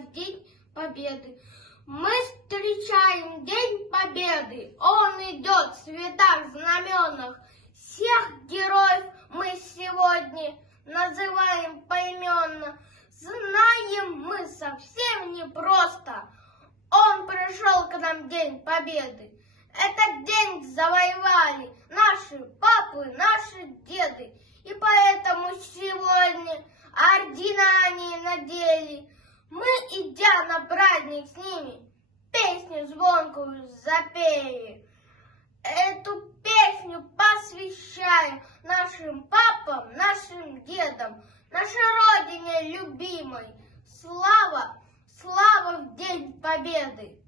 в День Победы. Мы встречаем День Победы, он идет в цветах, знаменах. Всех героев мы сегодня называем поименно. Знаем мы совсем непросто, он пришел к нам День Победы. Этот день завоевали наши папы, наши деды. И поэтому сегодня ордена они надели. Мы, идя на праздник с ними, песню звонкую запели. Эту песню посвящаю нашим папам, нашим дедам, нашей родине любимой. Слава, слава в День Победы!